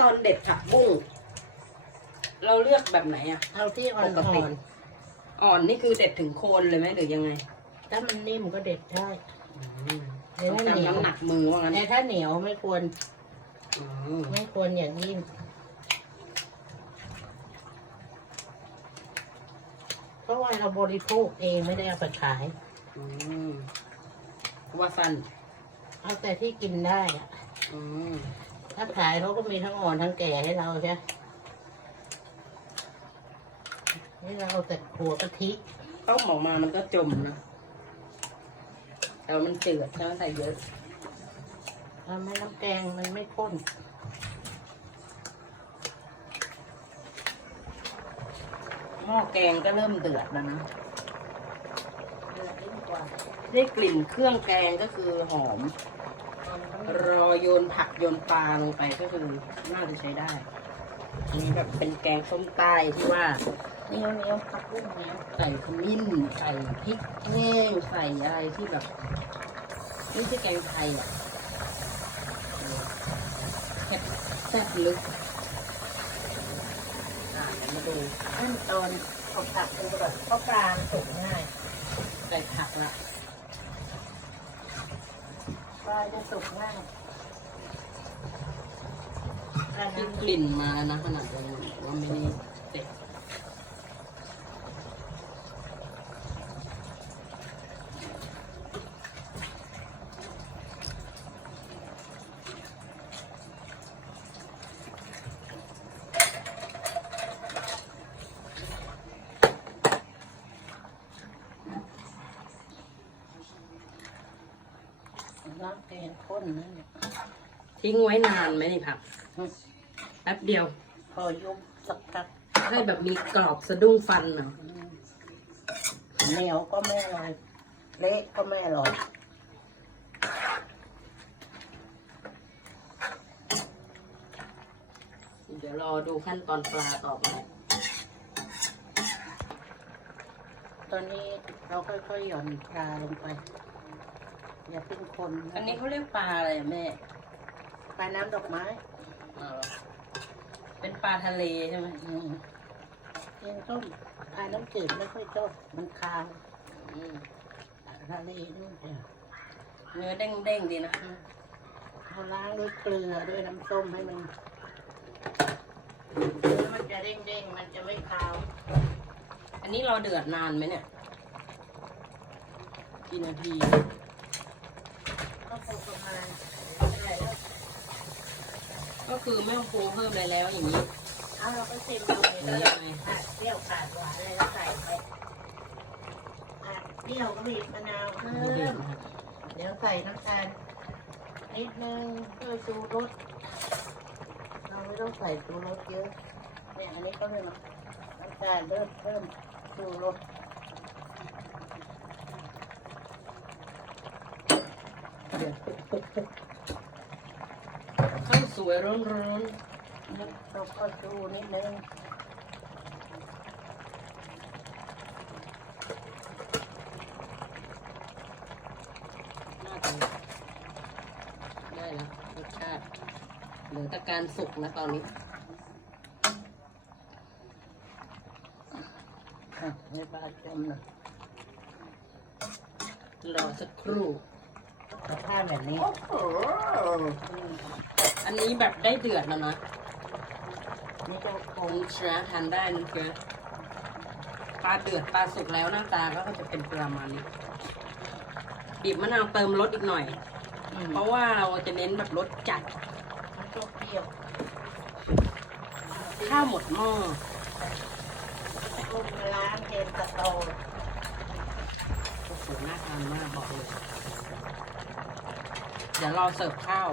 ตอนเด็ดผักบุ้งเราเลือกแบบไหนอะเอาที่อ่ปกติอนอ่อนนี่คือเด็ดถึงโคนเลยไหมหรือยังไงๆถ้ามันนิ่มก็เด็ดได้แต่ต้องถ้าเหนียวจำน้ำหนักมือว่างั้นแต่ถ้าเหนียวไม่ควรอืมไม่ควรอย่างยิ่งเพราะว่าเราบริโภคเองไม่ได้เอาไปขาย อืมว่าสั้นเอาแต่ที่กินได้อะอืม ถ้าขายเขาก็มีทั้งอ่อนทั้งแก่ให้เราใช่ไหมนี่เราเอาแต่หัวกะทิต้มออกมามันก็จมนะแต่ว่ามันจืดใช่ไหมใส่เยอะทำให้น้ำแกงมันไม่ข้นหม้อแกงก็เริ่มเดือดแล้วนะเดือดยิ่งกว่าได้กลิ่นเครื่องแกงก็คือหอมมันก็ไม่ รอโยนผักโยนปลาลงไปก็คือน่าจะใช้ได้ อันนี้แบบเป็นแกงส้มใต้ที่ว่าเนียเนียผักบุ้งเนียใส่ขมิ้นใส่พริกแห้งใส่อะไรที่แบบไม่ใช่แกงไทยอะแซ่บแซ่บลึกอะเดี๋ยวมาดูขั้นตอนเอาผักดูก่อนเพราะปลาสุกง่าย ใส่ผักละ จะสุกง่ายกลิ่นมาแล้วนะขนาดเราว่าไม่ได้เสร็จ น้ำแกงข้นนั่นเนี่ยทิ้งไว้นานไหมนี่ผักแป๊บเดียว พอยุบสักพักให้แบบมีกรอบสะดุ้งฟันเหรออืมเหนียวก็ไม่อร่อย เละก็ไม่อร่อยเดี๋ยวรอดูขั้นตอนปลาต่อไป ตอนนี้เราค่อยๆหย่อนปลาลงไป อย่าเพิ่งคนอันนี้เขาเรียกปลาอะไรอะแม่ปลาน้ำดอกไม้อ๋อเหรอเป็นปลาทะเลใช่ไหมอืมยังต้มปลาน้ำจืดไม่ค่อยชอบมันคาวอืมทะเลนู่นเนี่ยเนื้อเด้งๆดีนะเขาล้างด้วยเกลือด้วยน้ำส้มให้มันเนื้อมันจะเด้งๆ มันจะไม่คาว อันนี้เราเดือดนานไหมเนี่ยกี่นาที ก็คงประมาณได้แล้วก็คือไม่ต้องปรุงเพิ่มอะไรแล้วอย่างนี้เอาเราก็ชิมเลยหรือแล้วยัดเปรี้ยวขาดหวานอะไรแล้วใส่ไปขาดเปรี้ยวก็บีบมะนาวเพิ่มเดี๋ยวใส่น้ำตาลนิดนึงเพื่อชูรสเราไม่ต้องใส่ชูรสเยอะเนี่ยอันนี้ก็เริ่มน้ำตาลเริ่มเพิ่มชูรส เดือด ข้าวสวยร้อนเราก็ชูนิดนึงๆน่าจะได้แล้วรสชาติเหลือแต่การสุกนะตอนนี้อะในปลาจมหน่อยรอสักครู่ สภาพแบบนี้อันนี้แบบได้เดือดแล้วนะนี่เจ้าคคงงเชื้อทานได้นั่นคือปลาเดือดปลาสุกแล้วหน้าตาก็จะเป็นประมาณนี้บีบมะนาวเติมรสอีกหน่อยอืมเพราะว่าเราจะเน้นแบบรสจัดมันก็เปรี้ยวข้าวหมดหม้อลูกมาล้างเทนตะโตโอ้โหน่าทานมากบอกเลยเดี๋ยวรอเสิร์ฟข้าว